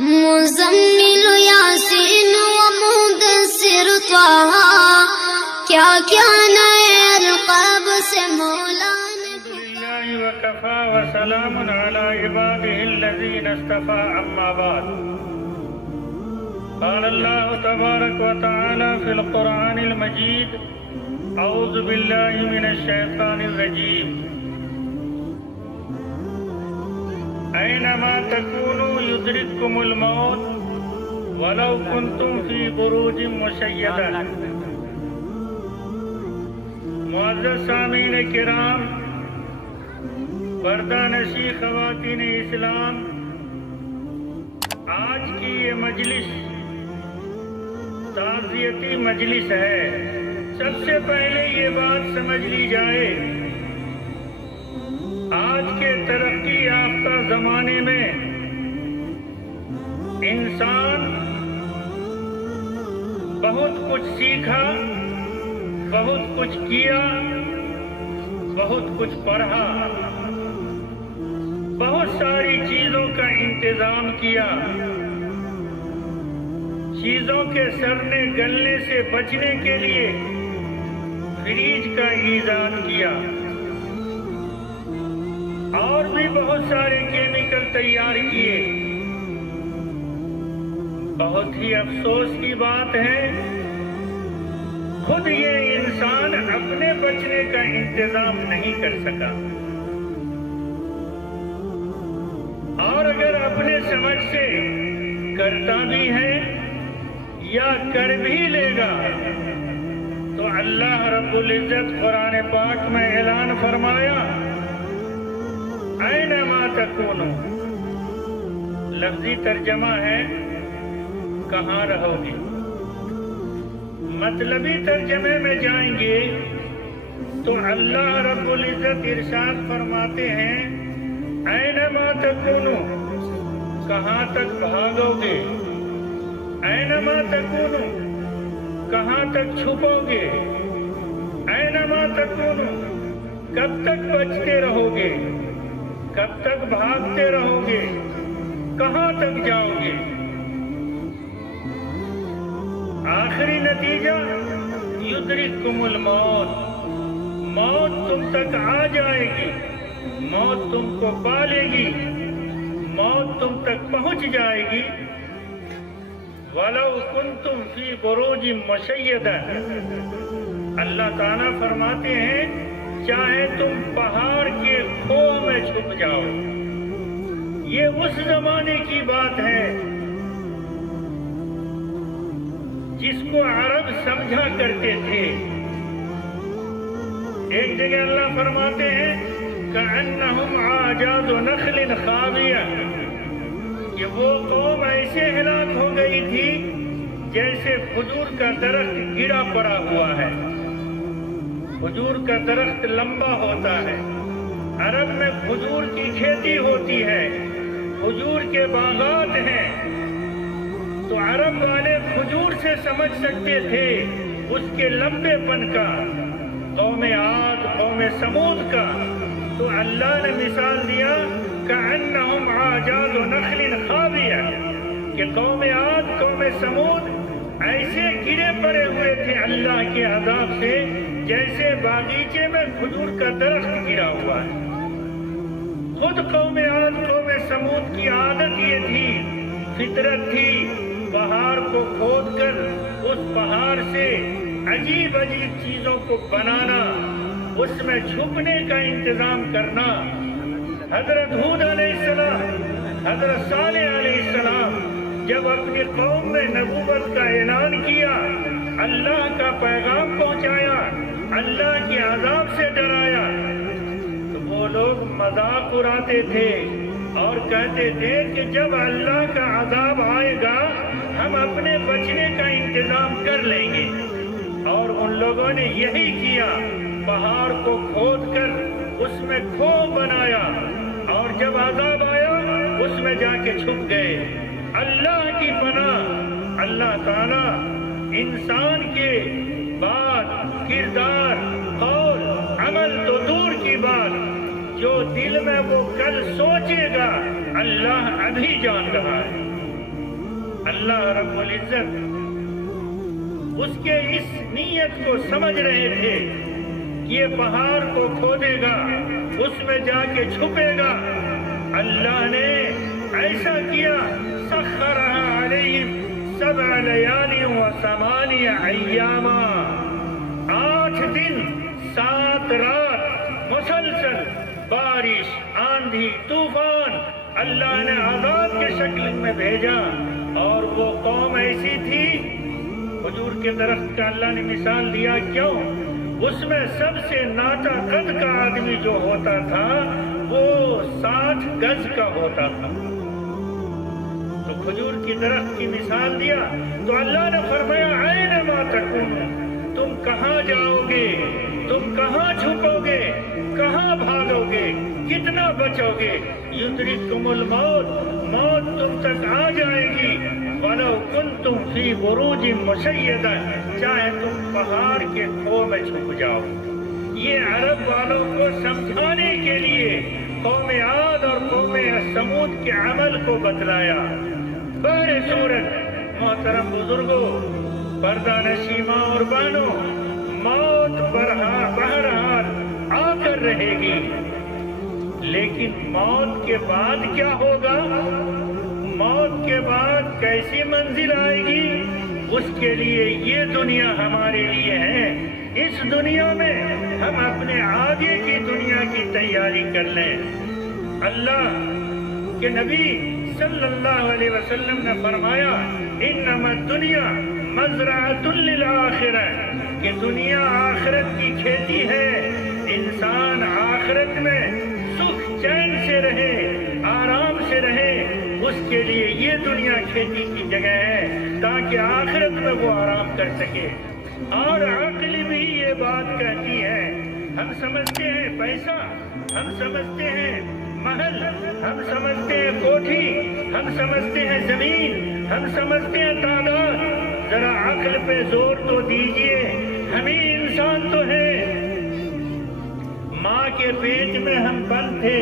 مزمل یاسین و مدثر طه، کیا کیا نئے القاب سے مولا نے لله وكفى وسلام على عباده الذين اصطفى أما بعد. قال الله تبارك وتعالى في القرآن المجيد: أعوذ بالله من الشيطان الرجيم. أينما تكونوا يدرككم الموت ولو كنتم في بروج مشيدة. معزز سامعین کرام، پردہ نشی خواتین اسلام، آج کی یہ مجلس تعزیتی مجلس ہے. سب سے پہلے یہ بات سمجھ لی جائے، آج کے ترقی یافتہ زمانے میں انسان بہت کچھ سیکھا، بہت کچھ کیا، بہت کچھ پڑھا، بہت ساری چیزوں کا انتظام کیا، چیزوں کے سڑنے گلنے سے بچنے کے لیے فریج کا ایجاد کیا، اور بھی بہت سارے کیمیکل تیار کیے. بہت ہی افسوس کی بات ہے، خود یہ انسان اپنے بچنے کا انتظام نہیں کر سکا، اور اگر اپنے سمجھ سے کرتا بھی ہے یا کر بھی لے گا تو اللہ رب العزت قرآن پاک میں اعلان فرمایا: اینما تکونو. لفظی ترجمہ ہے کہاں رہو گے. مطلبی ترجمے میں جائیں گے تو اللہ رب العزت ارشاد فرماتے ہیں: اینما تکونو، کہاں تک بھاگو گے. اینما تکونو، کہاں تک چھپو گے. اینما تکونو، کب تک بچتے رہو گے، کب تک بھاگتے رہو گے، کہاں تک جاؤ گے. آخری نتیجہ یدرککم الموت، موت تم تک آ جائے گی، موت تم کو پالے گی، موت تم تک پہنچ جائے گی. وَلَوْ كُنْتُمْ فِي بُرُوجٍ مُشَيَّدَةٍ. اللہ تعالیٰ فرماتے ہیں چاہے تم پہاڑ کے کھوہ میں چھپ جاؤ. یہ اس زمانے کی بات ہے جس کو عرب سمجھا کرتے تھے. ایک جگہ اللہ فرماتے ہیں كَأَنَّهُمْ أَعْجَازُ نَخْلٍ خَاوِيَةٍ، کہ وہ قوم ایسے ہلاک ہو گئی تھی جیسے کھجور کا درخت گرا پڑا ہوا ہے. کھجور کا درخت لمبا ہوتا ہے، عرب میں کھجور کی کھیتی ہوتی ہے، کھجور کے باغات ہیں، تو عرب والے کھجور سے سمجھ سکتے تھے اس کے لمبے پن کا. قوم عاد، قوم سمود کا تو اللہ نے مثال دیا كَأَنَّهُمْ أَعْجَازُ نَخْلٍ خَاوِيَةٍ، کہ قوم عاد، قوم سمود ایسے گرے پڑے ہوئے تھے اللہ کے عذاب سے جیسے باغیچے میں کھجور کا درخت گرا ہوا ہے. خود قوم عاد، قوم سمود کی عادت یہ تھی، فطرت تھی، پہاڑ کو کھود کر اس پہاڑ سے عجیب عجیب چیزوں کو بنانا، اس میں چھپنے کا انتظام کرنا. حضرت ہود علیہ السلام، حضرت صالح علیہ السلام جب اپنی قوم میں نبوت کا اعلان کیا، اللہ کا پیغام پہنچایا، اللہ کے عذاب سے ڈرایا، تو وہ لوگ مذاق اڑاتے تھے اور کہتے تھے کہ جب اللہ کا عذاب آئے گا ہم اپنے بچنے کا انتظام کر لیں گے. اور ان لوگوں نے یہی کیا، پہاڑ کو کھود کر اس میں کھوہ بنایا، اور جب عذاب آیا اس میں جا کے چھپ گئے. اللہ کی پناہ، اللہ تعالیٰ انسان کے بات، کردار، قول، عمل تو دور کی بات، جو دل میں وہ کل سوچے گا اللہ ابھی جان رہا ہے. اللہ رب العزت اس کے اس نیت کو سمجھ رہے تھے کہ یہ پہاڑ کو کھودے گا، اس میں جا کے چھپے گا۔ اللہ نے ایسا کیا، سخرها علیہم 7 لیال و 8 ایاما، 8 دن 7 رات مسلسل بارش، آندھی، طوفان اللہ نے عذاب کے شکل میں بھیجا۔ اور وہ قوم ایسی تھی، کھجور کے درخت کا اللہ نے مثال دیا، کیوں؟ اس میں سب سے ناٹا قد کا آدمی جو ہوتا تھا وہ 60 گز کا ہوتا تھا۔ تو کھجور کی درخت کی مثال دیا تو اللہ نے فرمایا اینما تکونوا، تم کہاں جاؤ گے، تم کہاں چھپو گے، کہاں بھاگو گے، کتنا بچو گے، یدرککم الموت، موت تم تک آ جائے گی، وَلَوْ كُنْتُمْ فِي بُرُوجٍ مُشَيَّدَةٍ، چاہے تم پہاڑ کے کھو میں چھپ جاؤ۔ یہ عرب والوں کو سمجھانے کے لیے قوم عاد اور قوم سمود کے عمل کو بتلایا۔ بہر صورت محترم بزرگوں، پردہ نشی ماں اور بہنوں، موت بہرحال آ کر رہے گی، لیکن موت کے بعد کیا ہوگا، موت کے بعد کیسی منزل آئے گی، اس کے لیے یہ دنیا ہمارے لیے ہے۔ اس دنیا میں ہم اپنے آگے کی دنیا کی تیاری کر لیں۔ اللہ کے نبی صلی اللہ علیہ وسلم نے فرمایا انما الدنیا مزرعۃ للآخرہ، کہ دنیا آخرت کی کھیتی ہے۔ انسان آخرت میں سکھ چین سے رہے، آرام سے رہے، اس کے لیے یہ دنیا کھیتی کی جگہ ہے تاکہ آخرت میں وہ آرام کر سکے۔ اور عقل بھی یہ بات کہتی ہے، ہم سمجھتے ہیں پیسہ، ہم سمجھتے ہیں محل، ہم سمجھتے ہیں کوٹھی، ہم سمجھتے ہیں زمین، ہم سمجھتے ہیں تعداد۔ ذرا عقل پہ زور تو دیجئے، ہمیں انسان تو ہے، ماں کے پیٹ میں ہم بند تھے،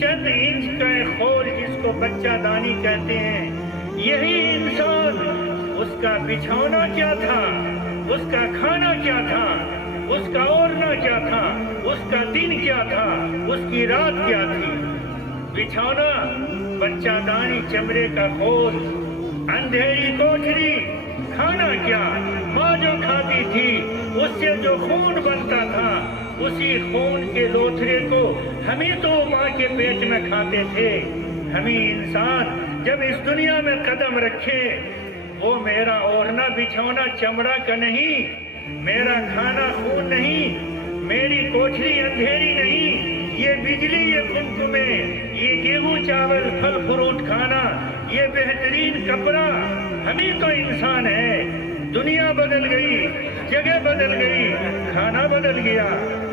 چند انچ کا خول جس کو بچہ دانی کہتے ہیں، یہی انسان، اس کا بچھونا کیا تھا، اس کا کھانا کیا تھا، اس کا اوڑھنا کیا تھا، اس کا دن کیا تھا، اس کی رات کیا تھی۔ بچھونا بچہ دانی چمڑے کا خول، اندھیری کوٹھری، کھانا کیا، ماں جو کھاتی تھی اس سے جو خون بنتا تھا، اسی خون کے لوتھڑے کو ہمیں تو ماں کے پیٹ میں کھاتے تھے۔ ہمیں انسان جب اس دنیا میں قدم رکھے، وہ میرا اوڑھنا بچھونا چمڑا کا نہیں، میرا کھانا خون نہیں، میری کوٹھری اندھیری نہیں، یہ بجلی، یہ کمکمے، یہ گیہوں چاول پھل فروٹ کھانا، یہ بہترین کپڑا، ہمیں تو انسان ہے۔ دنیا بدل گئی، جگہ بدل گئی، کھانا بدل گیا،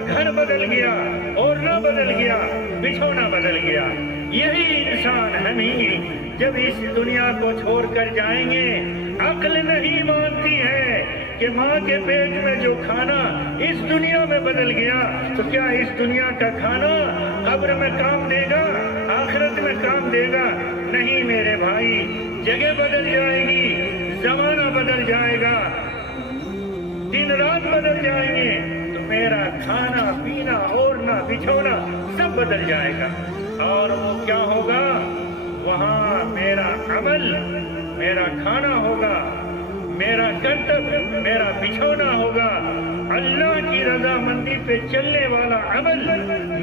گھر بدل گیا، اوڑھنا بدل گیا، بچھونا بدل گیا۔ یہی انسان ہمیں جب اس دنیا کو چھوڑ کر جائیں گے، عقل نہیں مانتی ہے کہ ماں کے پیٹ میں جو کھانا اس دنیا میں بدل گیا، تو کیا اس دنیا کا کھانا قبر میں کام دے گا، آخرت میں کام دے گا؟ نہیں میرے بھائی، جگہ بدل جائے گی، زمانہ بدل جائے گا، دن رات بدل جائیں گے، تو میرا کھانا پینا اوڑھنا بچھونا سب بدل جائے گا۔ اور وہ کیا ہوگا؟ وہاں میرا عمل، میرا کھانا ہوگا، میرا کرتب، میرا بچھونا ہوگا، اللہ کی رضامندی پہ چلنے والا عمل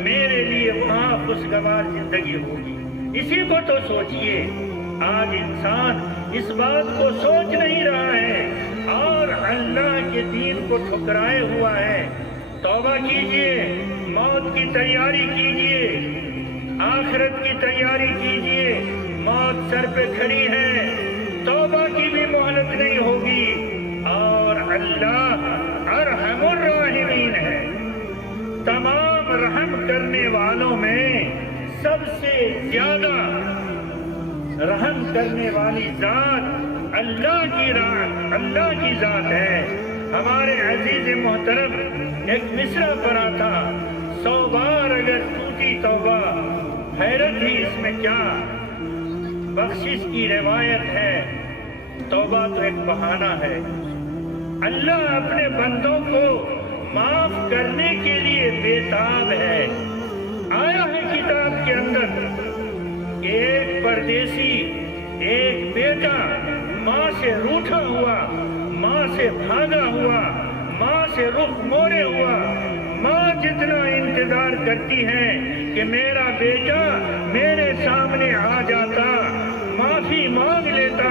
میرے لیے وہاں خوشگوار زندگی ہوگی۔ اسی کو تو سوچئے، آج انسان اس بات کو سوچ نہیں رہا ہے اور اللہ کے دین کو ٹھکرائے ہوا ہے۔ توبہ کیجئے، موت کی تیاری کیجئے، آخرت کی تیاری کیجئے، موت سر پہ کھڑی ہے، توبہ کی بھی مہلت نہیں ہوگی۔ اور اللہ ارحم الراحمین ہے، تمام رحم کرنے والوں میں سب سے زیادہ رحم کرنے والی ذات اللہ کی ذات ہے۔ ہمارے عزیز محترم ایک مصرع پڑھا تھا، 100 بار اگر ٹوٹی توبہ، حیرت ہی اس میں کیا، بخشش کی روایت ہے، توبہ تو ایک بہانہ ہے۔ اللہ اپنے بندوں کو معاف کرنے کے لیے بےتاب ہے۔ آیا ہے کتاب کے اندر کہ ایک پردیسی، ایک بیٹا ماں سے روٹھا ہوا، ماں سے بھاگا ہوا، ماں سے رخ موڑے ہوا، ماں جتنا انتظار کرتی ہے کہ میرا بیٹا میرے سامنے آ جاتا، معافی مانگ لیتا،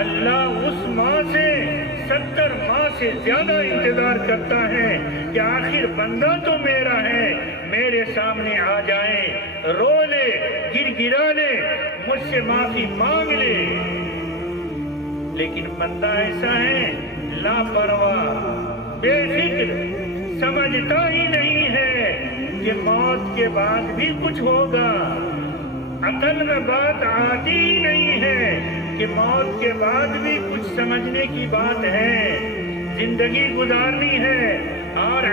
اللہ اس ماں سے 70 ماں سے زیادہ انتظار کرتا ہے کہ آخر بندہ تو میرا ہے، میرے سامنے آ جائے، رو لے، گر گرا لے، مجھ سے معافی مانگ لے۔ لیکن بندہ ایسا ہے لاپرواہ، بے فکر، سمجھتا ہی نہیں ہے کہ موت کے بعد بھی کچھ ہوگا۔ عقل میں بات آتی ہی نہیں ہے کہ موت کے بعد بھی کچھ سمجھنے کی بات ہے، زندگی گزارنی ہے۔ اور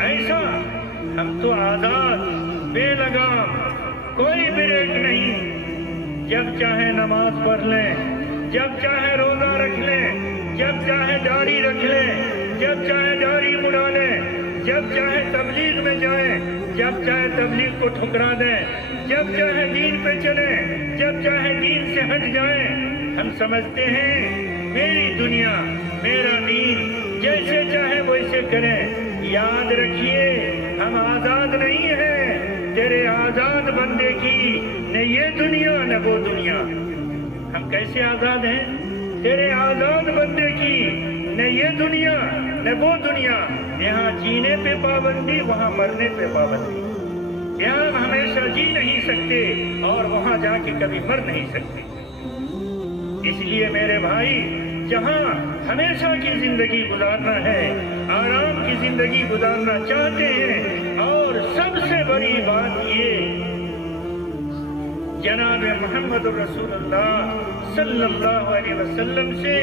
ایسا ہم تو آزاد، بے لگام، کوئی بریک نہیں، جب چاہے نماز پڑھ لیں، جب چاہے روزہ رکھ لیں، جب چاہے داڑھی رکھ لیں، جب چاہے داڑھی مڑا لیں، جب چاہے تبلیغ میں جائیں، جب چاہے تبلیغ کو ٹھکرا دیں، جب چاہے دین پہ چلیں، جب چاہے دین سے ہٹ جائیں۔ ہم سمجھتے ہیں میری دنیا، میرا دین، جیسے چاہے ویسے کریں۔ یاد رکھیے ہم آزاد نہیں ہیں، تیرے آزاد بندے کی نہ یہ دنیا نہ وہ دنیا۔ ہم کیسے آزاد ہیں؟ تیرے آزاد بندے کی نہ یہ دنیا نہ وہ دنیا۔ یہاں جینے پہ پابندی، وہاں مرنے پہ پابندی۔ یہاں ہم ہمیشہ جی نہیں سکتے اور وہاں جا کے کبھی مر نہیں سکتے۔ اس لیے میرے بھائی، جہاں ہمیشہ کی زندگی گزارنا ہے، آرام کی زندگی گزارنا چاہتے ہیں، اور سب سے بڑی بات یہ، جناب محمد رسول اللہ صلی اللہ علیہ وسلم سے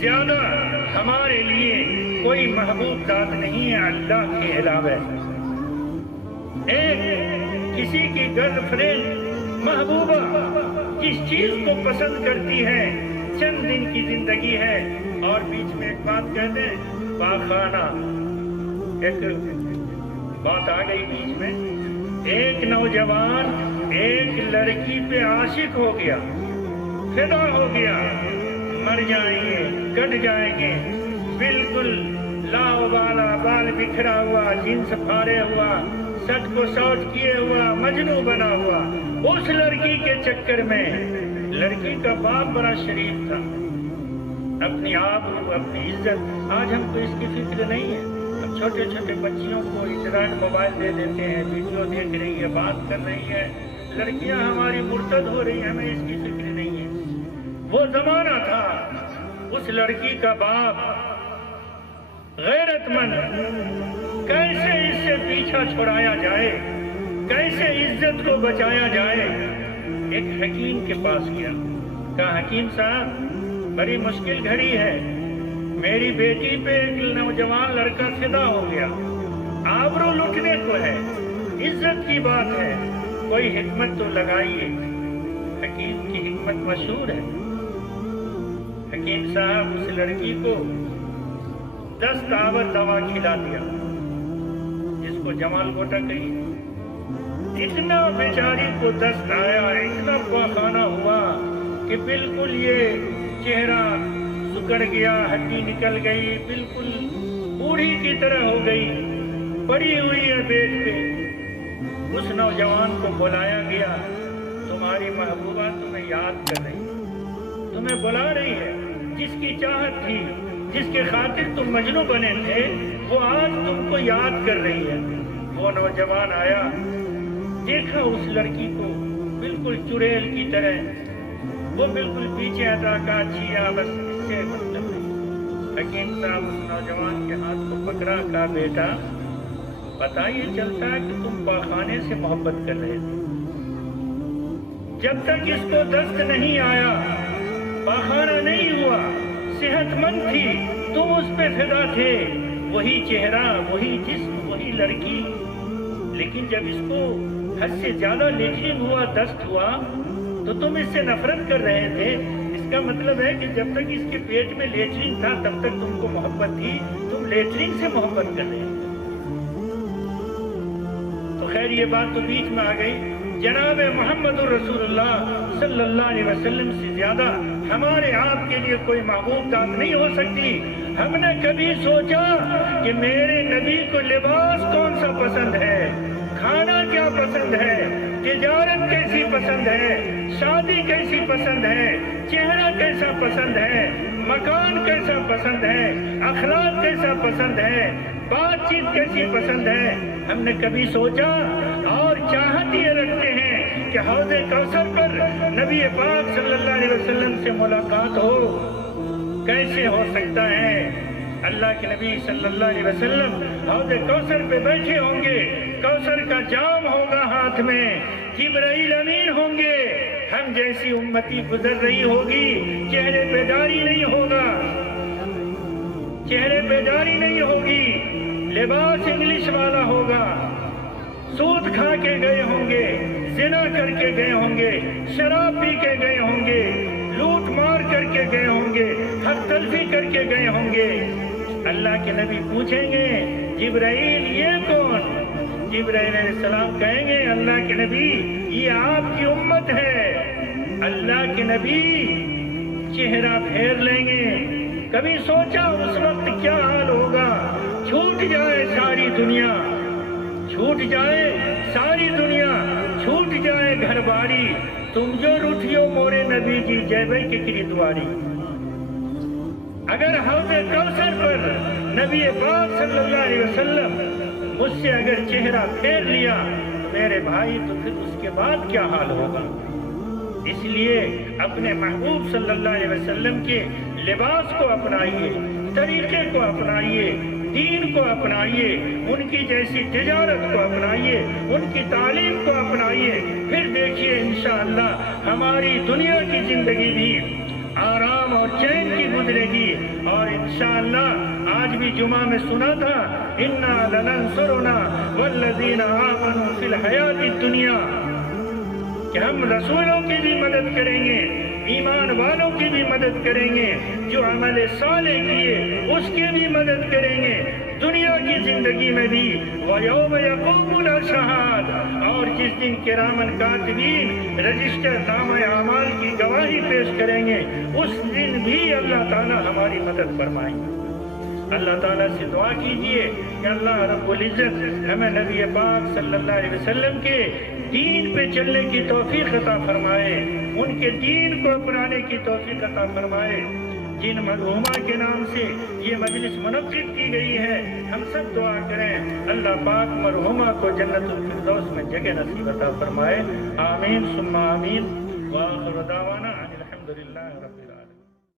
زیادہ ہمارے لیے کوئی محبوب ذات نہیں ہے اللہ کے علاوہ۔ کسی کی گرل فرینڈ محبوبہ جس چیز کو پسند کرتی ہے، چند دن کی زندگی ہے، اور بیچ میں ایک بات کہتے ہیں پاخانہ، ایک بات آ گئی بیچ میں، ایک نوجوان ایک لڑکی پہ عاشق ہو گیا، فدا ہو گیا، مر جائیں گے، کٹ جائیں گے، بالکل لاوالا، بال بکھرا ہوا، جنس پھاڑے ہوا، سٹ کو شاٹ کیے ہوا، مجنوں بنا ہوا۔ اس لڑکی کے چکر میں، لڑکی کا باپ بڑا شریف تھا، اپنی آبرو، اپنی عزت، آج ہم کو اس کی فکر نہیں ہے۔ ہم چھوٹے چھوٹے بچیوں کو انٹرنیٹ موبائل دے دیتے ہیں، ویڈیو دیکھ رہی ہے، بات کر رہی ہے، لڑکیاں ہماری مرتد ہو رہی ہیں، ہمیں اس کی فکر نہیں ہے۔ وہ زمانہ تھا، اس لڑکی کا باپ غیرت مند، کیسے اس سے پیچھا چھڑایا جائے، کیسے عزت کو بچایا جائے، ایک حکیم کے پاس گیا، کہا حکیم صاحب بڑی مشکل گھڑی ہے، میری بیٹی پہ ایک نوجوان لڑکا فدا ہو گیا، آبرو لٹنے کو ہے، عزت کی بات ہے، کوئی حکمت تو لگائیے۔ حکیم کی حکمت مشہور ہے۔ حکیم صاحب اس لڑکی کو 10 دعوت دوا کھلا دیا، جس کو جمال گوٹا کہی۔ اتنا بیچاری کو دست آیا، اتنا پاخانہ ہوا کہ بالکل یہ چہرہ سکڑ گیا، ہڈی نکل گئی، بالکل بوڑھی کی طرح ہو گئی، پڑی ہوئی ہے بیڈ پہ۔ اس نوجوان کو بلایا گیا، تمہاری محبوبہ تمہیں یاد کر رہی ہے، تمہیں بلا رہی ہے، جس کی چاہت تھی، جس کے خاطر تم مجنوں بنے تھے، وہ آج تم کو یاد کر رہی ہے۔ وہ نوجوان آیا، دیکھا اس لڑکی کو بالکل چڑیل کی طرح، وہ بالکل پیچھے ہٹا کا چھیا، بس اس سے مطلب نہیں۔ حکیم صاحب اس نوجوان کے ہاتھ کو پکڑا، کہا بیٹا پتہ یہ چلتا ہے کہ تم پاخانے سے محبت کر رہے تھے، جب تک اس کو دست نہیں آیا، پاخانہ نہیں ہوا، صحت مند تھی، تم اس پہ فدا تھے، وہی چہرہ، وہی جسم، وہی لڑکی۔ لیکن جب اس کو حد سے زیادہ لیٹرنگ ہوا، دست ہوا، تو تم اس سے نفرت کر رہے تھے، اس کا مطلب ہے کہ جب تک اس کے پیٹ میں لیٹرین تھا تب تک تم کو محبت تھی، تم لیٹرین سے محبت کر رہے تھے۔ تو خیر یہ بات تو بیچ میں آ گئی۔ جناب محمد رسول اللہ صلی اللہ علیہ وسلم سے زیادہ ہمارے آپ کے لیے کوئی محبوب ذات نہیں ہو سکتی۔ ہم نے کبھی سوچا کہ میرے نبی کو لباس کون سا پسند ہے، کھانا کیا پسند ہے، تجارت کیسی پسند ہے، شادی کیسی پسند ہے، چہرہ کیسا پسند ہے، مکان کیسا پسند ہے، اخلاق کیسا پسند ہے، بات چیت کیسی پسند ہے، ہم نے کبھی سوچا؟ اور چاہت یہ رکھتے ہیں کہ حوض کوثر پر نبی پاک صلی اللہ علیہ وسلم سے ملاقات ہو، کیسے ہو سکتا ہے؟ اللہ کے نبی صلی اللہ علیہ وسلم حوض کوثر پہ بیٹھے ہوں گے، کوثر کا جام ہوگا ہاتھ میں، جبرائیل امین ہوں گے، ہم جیسی امتی گزر رہی ہوگی، چہرے پہ داڑھی نہیں ہوگا، چہرے پہ داڑھی نہیں ہوگی، لباس انگلش والا ہوگا، سود کھا کے گئے ہوں گے، زنا کر کے گئے ہوں گے، شراب پی کے گئے ہوں گے، لوٹ مار کر کے گئے ہوں گے، حق تلفی کر کے گئے ہوں گے۔ اللہ کے نبی پوچھیں گے جبرائیل یہ کون؟ جبرائیل علیہ السلام کہیں گے اللہ کے نبی یہ آپ کی امت ہے۔ اللہ کے نبی چہرہ پھیر لیں گے۔ کبھی سوچا اس وقت کیا حال ہوگا؟ چھوٹ جائے ساری دنیا، چھوٹ جائے ساری دنیا، چھوٹ جائے گھر باری، تم جو روٹھیو مورے نبی جی جیبے کے کری دواری۔ اگر حوض کوثر پر نبی پاک صلی اللہ علیہ وسلم مجھ سے اگر چہرہ پھیر لیا میرے بھائی تو پھر اس کے بعد کیا حال ہوگا؟ اس لیے اپنے محبوب صلی اللہ علیہ وسلم کے لباس کو اپنائیے، طریقے کو اپنائیے، دین کو اپنائیے، ان کی جیسی تجارت کو اپنائیے، ان کی تعلیم کو اپنائیے، پھر دیکھیے انشاءاللہ ہماری دنیا کی زندگی بھی آرام اور چین کی گزرے گی۔ اور انشاءاللہ آج بھی جمعہ میں سنا تھا اِنَّا لَنَنْصُرُنَا وَالَّذِينَ آمَنُوا فِي الْحَيَاةِ الدُّنْيَا، کہ ہم رسولوں کی بھی مدد کریں گے، ایمان والوں کی بھی مدد کریں گے، جو عمل صالح کیے اس کی بھی مدد کریں گے دنیا کی زندگی میں بھی۔ وَيَوْمَ يَقُومُ الْأَشْهَادُ، اور جس دن کرامن کاتبین رجسٹر نامہ اعمال کی گواہی پیش کریں گے اس دن بھی اللہ تعالیٰ ہماری مدد فرمائیں گے۔ اللہ تعالیٰ سے دعا کیجئے کہ اللہ رب العزت ہمیں نبی پاک صلی اللہ علیہ وسلم کے دین پہ چلنے کی توفیق عطا فرمائے، ان کے دین کو اپنانے کی توفیق عطا فرمائے۔ جن مرحومہ کے نام سے یہ مجلس منعقد کی گئی ہے ہم سب دعا کریں اللہ پاک مرحومہ کو جنت الفردوس میں جگہ نصیب عطا فرمائے۔ آمین ثم آمین، وآخر دعوانا ان الحمدللہ رب العالمین۔